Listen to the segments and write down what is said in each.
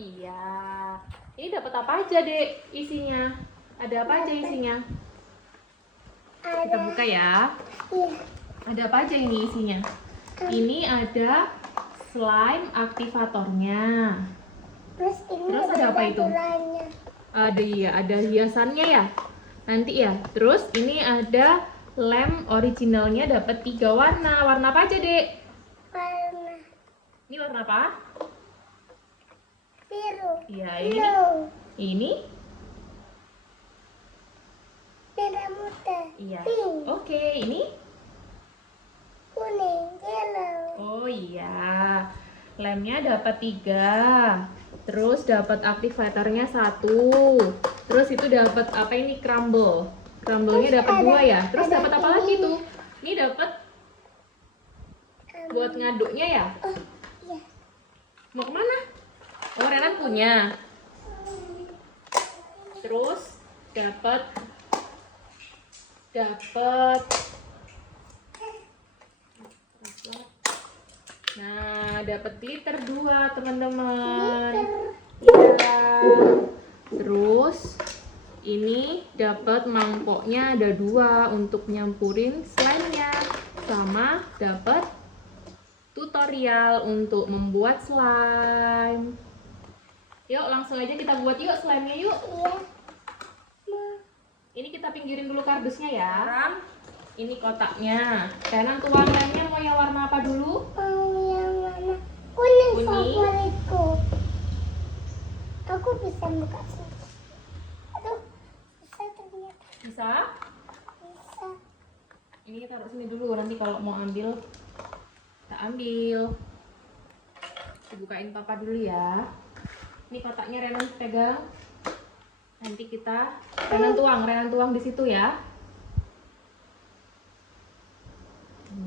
iya. Ini dapat apa aja, Dek, isinya? Ada apa aja isinya? Kita buka ya. Iya. Ada apa aja ini isinya? Ini ada slime aktivatornya. Terus ini Terus ada apa itu? aturannya. Ada hiasannya ya. Nanti ya. Terus ini ada lem originalnya dapat 3 warna. Warna apa aja, Dek? Warna Ini warna apa? biru. Iya, Blue. ini. Merah muda. Iya. Pink. Oke, ini. Kuning. Yellow. Oh iya. Lemnya dapat 3. Terus dapat aktivatornya 1. Terus itu dapat apa ini? Crumble. Crumble-nya dapat 2 ya. Terus ada dapat apa ini. lagi tuh? Ini dapat buat ngaduknya ya. Oh, iya. Mau kemana? Oh, Renan punya. Terus dapat Nah, dapat glitter 2, teman-teman. Iya. Terus ini dapat mangkoknya ada 2 untuk nyampurin slime-nya. Sama dapat tutorial untuk membuat slime. Yuk, langsung aja kita buat yuk slime-nya yuk. Iya. Ini kita pinggirin dulu kardusnya ya. Ini kotaknya. Renan tuang lemnya mau yang warna apa dulu? Mau yang mana? Kuning Kuning. favoritku. Aku bisa buka sini. Aduh, bisa ternyata. Bisa? Bisa. Ini taruh sini dulu, nanti kalau mau ambil kita ambil. Dibukain papa dulu ya. Ini kotaknya Renan pegang. Nanti kita Renan tuang di situ ya.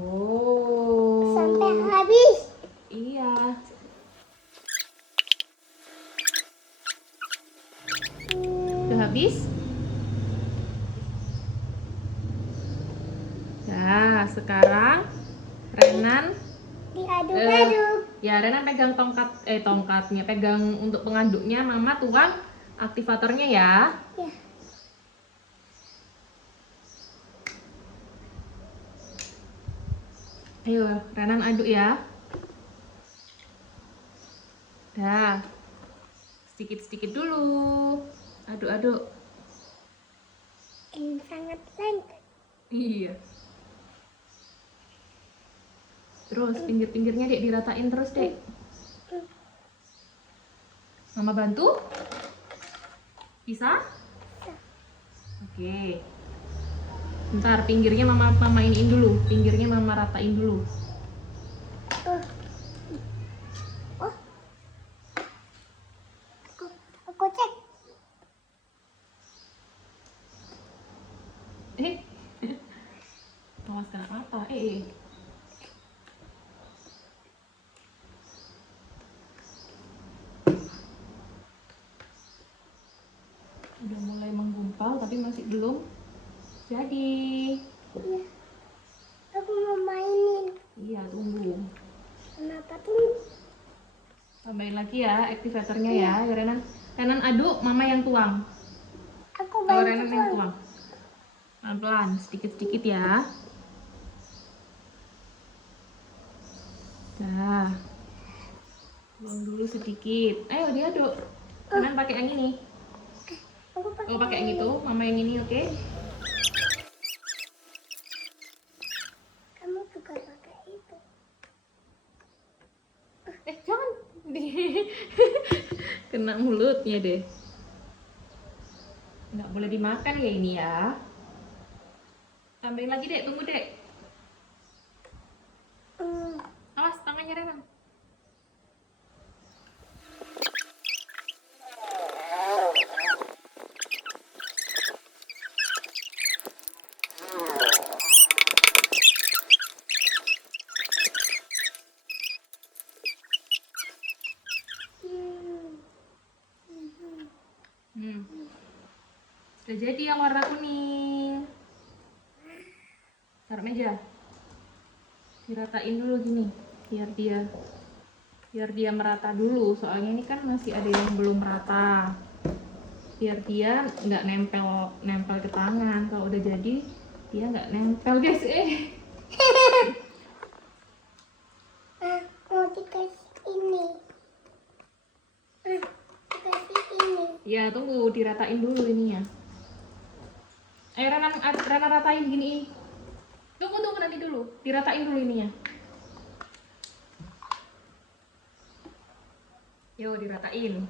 Oh. Sampai habis. Iya. Udah habis? Nah, sekarang Renan Diaduk-aduk. ya Renan pegang tongkatnya, pegang untuk pengaduknya, Mama tuang aktivatornya ya. Ya. Ayo, Renan aduk ya. Dah. Sedikit-sedikit dulu. Aduk-aduk. Ini sangat lengket. Iya. Terus pinggir-pinggirnya Dek diratain terus, Dek. Mama bantu? Bisa? Oke. Bentar, pinggirnya mama iniin dulu. Pinggirnya mama ratain dulu. Oh. Aku cek. Awas kena mata. Udah mulai menggumpal tapi masih belum jadi. Iya. Aku mau mainin. Iya, tunggu. Kenapa tuh? Tambahin lagi ya aktivatornya ya, Renan aduk, Mama yang tuang. Aku Kalau bantu Renan yang tuang. tuang. Pelan-pelan, sedikit-sedikit ya. Dah. Tuang dulu sedikit. Ayo diaduk. Renan pakai yang ini. Aku pakai. Oh, pakai yang itu, Mama yang ini, oke? Kamu juga pakai itu. Jangan. Kena mulutnya deh. Nggak boleh dimakan ya ini ya. Tambahin lagi Dek, tunggu Dek. Awas tangannya Renan. Sudah jadi yang warna kuning. Taruh meja. Diratain dulu gini, biar dia Biar dia merata dulu, soalnya ini kan masih ada yang belum merata. Biar dia nggak nempel ke tangan. Kalau udah jadi dia nggak nempel guys. Mau dikasih ini. Dikasih ini. Ya tunggu diratain dulu ininya. Rena ratain gini. Tunggu nanti dulu, diratain dulu ininya. Yo diratain.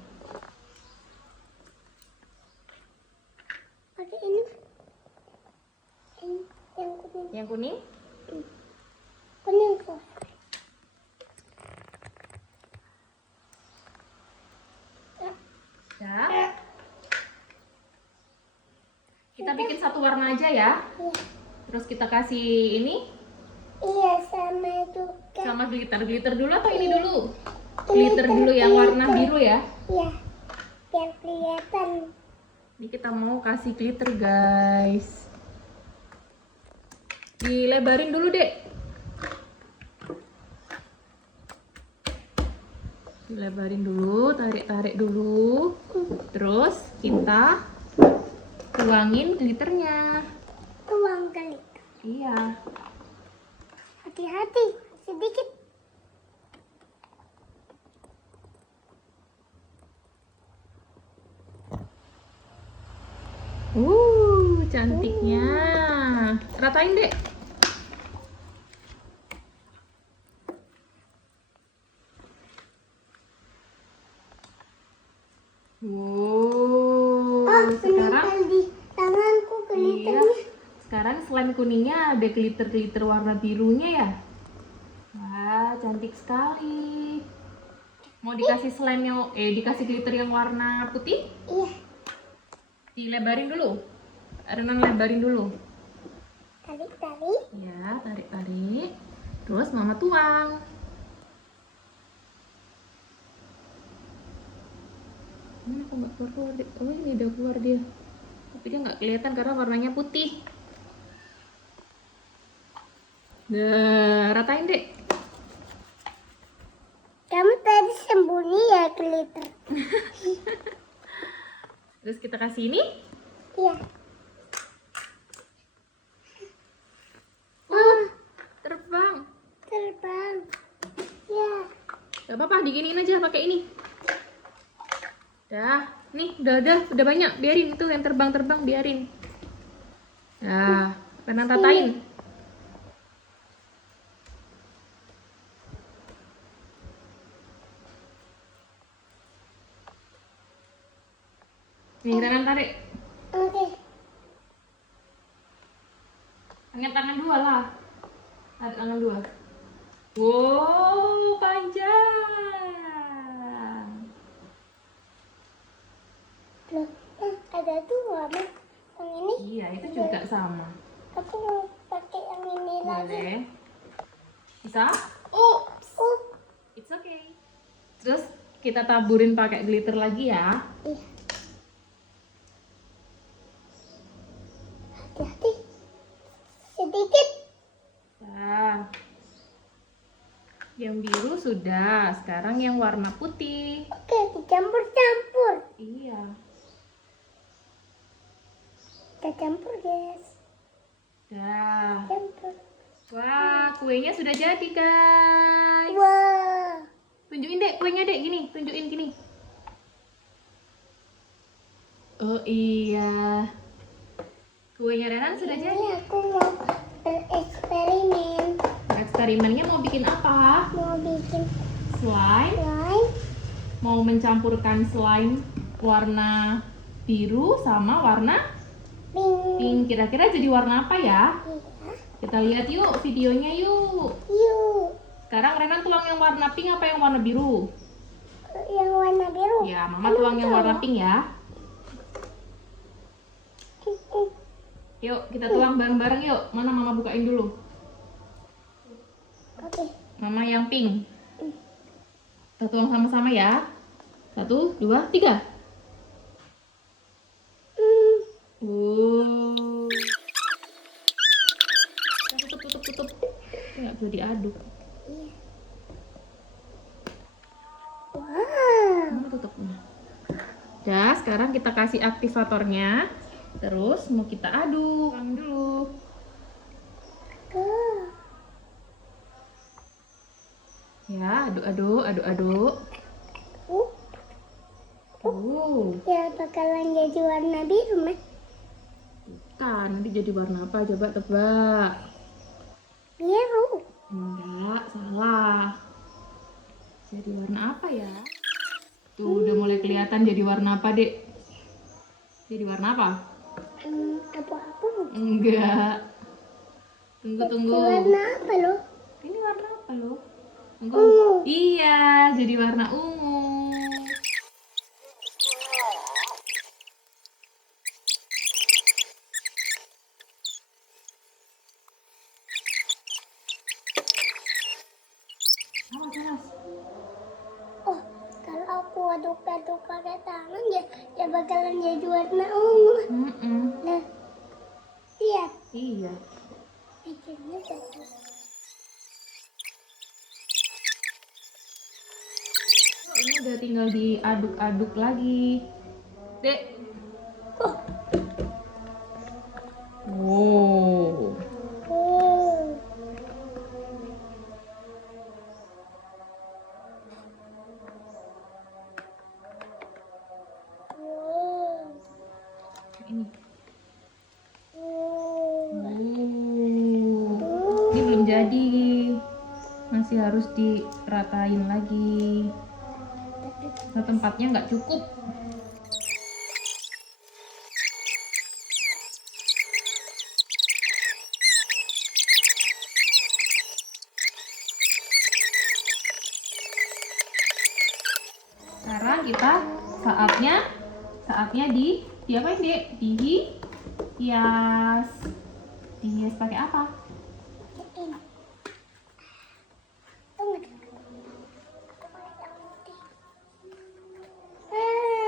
Pakai ini. Yang kuning. Yang kuning? Kuning kok. Ya. Kita bikin satu warna aja ya. Iya. Terus kita kasih ini Iya sama juga. sama glitter dulu atau ini dulu? Glitter dulu yang warna biru ya. Iya. Biar kelihatan. Ini kita mau kasih glitter guys. Dilebarin dulu dek. Dilebarin dulu, tarik dulu. Terus kita tuangin glitternya. Tuang kali. Iya. Hati-hati. Sedikit. Cantiknya. Ratain dek. Sekarang di tanganku iya. kelihatan. Sekarang slime kuningnya ada glitter warna birunya ya. Wah, cantik sekali. Mau dikasih slime dikasih glitter yang warna putih? Iya. Dilebarin dulu. Renan lebarin dulu. Tarik. Ya, tarik. Terus mama tuang. Ini kok nggak keluar deh? Oh ini udah keluar dia. Tapi dia nggak kelihatan karena warnanya putih. Nah, ratain deh. Kamu tadi sembunyi ya glitter. Terus kita kasih ini. Iya. Terbang. Ya. Gak apa-apa, diginiin aja pakai ini. Dah, nih udah banyak. Biarin itu yang terbang biarin. Dah, Renan ratain. Nih Renan tarik. Oke. Angkat tangan dua lah. Tarik tangan dua. Wow, panjang. Loh, ada dua mas. Yang ini. Iya, itu juga sama. Aku mau pakai yang ini lagi. Boleh. Bisa? Ups. It's okay. Terus kita taburin pakai glitter lagi ya. Iya. Hati-hati. Sedikit. Nah, yang biru sudah. Sekarang yang warna putih. Oke, dicampur-campur. Iya. Kita campur guys. Dah. Campur. Wah, kuenya sudah jadi guys. Wah. Tunjukin dek kuenya dek, gini, tunjukin gini. Oh iya. Kuenya Renan sudah jadi. Ini aku mau bereksperimen. Eksperimennya mau bikin apa? Mau bikin Slime? slime. Mau mencampurkan slime warna biru sama warna Pink. pink. Kira-kira jadi warna apa ya? Iya. Kita lihat yuk videonya yuk. Yuk. Sekarang Renan tuang yang warna pink apa yang warna biru? Yang warna biru. Ya, Mama tuang yang warna pink ya. Yuk, kita tuang bareng-bareng yuk. Mana Mama bukain dulu? Oke. Mama yang pink. Kita tuang sama-sama ya. 1, 2, 3. Tutup. Nggak perlu diaduk. Iya. Udah, sekarang kita kasih aktivatornya. Terus mau kita aduk dulu. Ya, aduk. Ya bakalan jadi warna biru, Mas. Bukan, nanti jadi warna apa? Coba tebak. Biru. Enggak, salah. Jadi warna apa ya? Tuh, udah mulai kelihatan jadi warna apa, Dek? Jadi warna apa? Abu-abu. Enggak. Tunggu. Warna apa loh? Ini warna apa loh? Tunggu. Ungu. Iya, jadi warna ungu. Awas. Oh, kalau aku aduk-aduk pakai tangan ya bakalan jadi warna ungu. Nah, lihat. Iya. Bikinnya bagus. Oh, ini udah tinggal diaduk-aduk lagi. Dek. Wow. Ini. Ini belum jadi. Masih harus diratain lagi. Nah, tempatnya nggak cukup. Sekarang kita saatnya diapain, Dek? Dihias. Dihias pakai apa? Ini. Tunggu.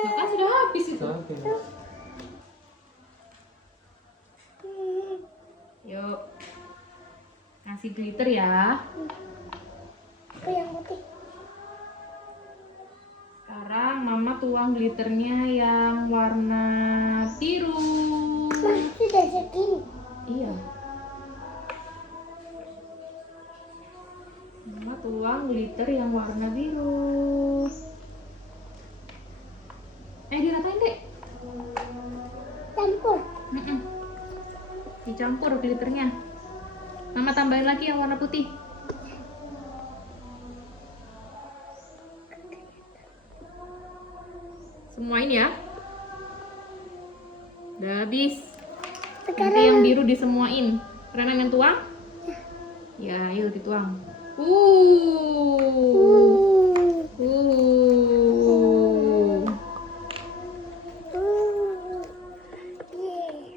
Kan sudah habis itu. Yuk. Kasih glitter ya. Aku yang putih. Sekarang Mama tuang glitternya yang warna biru. Sudah segini. Iya. Mama tuang glitter yang warna biru. Diratain, Dek. Campur. Dicampur glitternya. Mama tambahin lagi yang warna putih. Semuain ya. Udah habis. Nanti yang biru disemuain. Renan yang tuang? Ya, yuk dituang.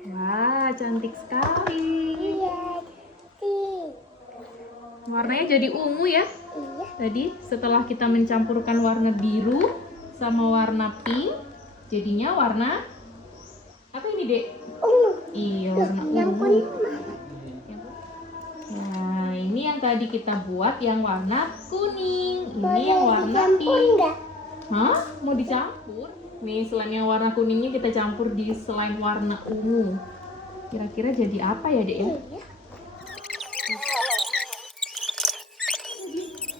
Wah, cantik sekali. Iya. Warnanya jadi ungu ya. Iya. Tadi setelah kita mencampurkan warna biru sama warna pink, jadinya warna apa ini, Dek? Ungu. Iya, warna Yang ungu. kuning mana? Nah, ini yang tadi kita buat yang warna kuning. Ini Boleh yang warna dicampur pink. nggak? Hah? Mau dicampur? Nih, selain yang warna kuningnya kita campur di selain warna ungu. Kira-kira jadi apa ya, Dek? Ya? Iya.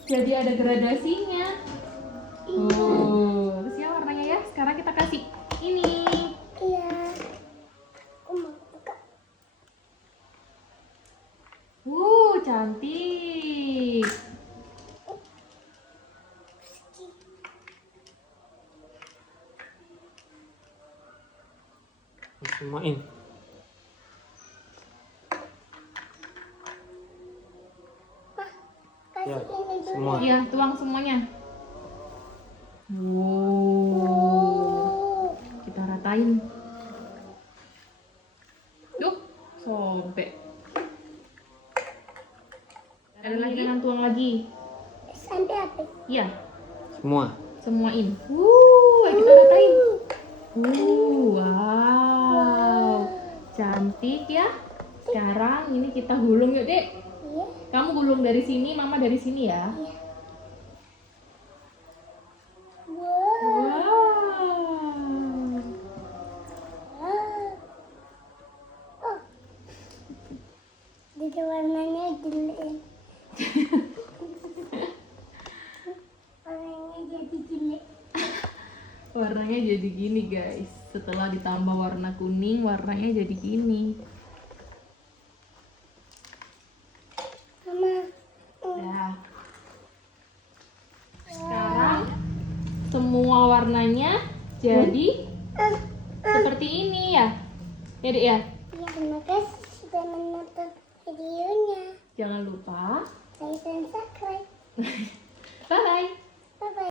Jadi ada gradasinya. Oh, terus ya warnanya ya. Sekarang kita kasih ini. Iya. Aku mau buka. Cantik. Semuain. Kasih Ya, ini dulu. semua. Iya, tuang semuanya. Kita ratain. Yuk, sobek. Ada lagi yang tuang lagi. Sampai apa? Iya, Semua. semuain. Kita ratain. Wow. Cantik ya. Sekarang ini kita gulung yuk, Dek. Iya. Kamu gulung dari sini, Mama dari sini ya. Iya. Wow. warnanya jadi gini guys. Setelah ditambah warna kuning, warnanya jadi gini. Mama. Nah, sekarang semua warnanya jadi seperti ini ya. Ya, Dek ya. Ya, terima kasih sudah menonton videonya. Jangan lupa Like dan subscribe. bye bye. Bye bye.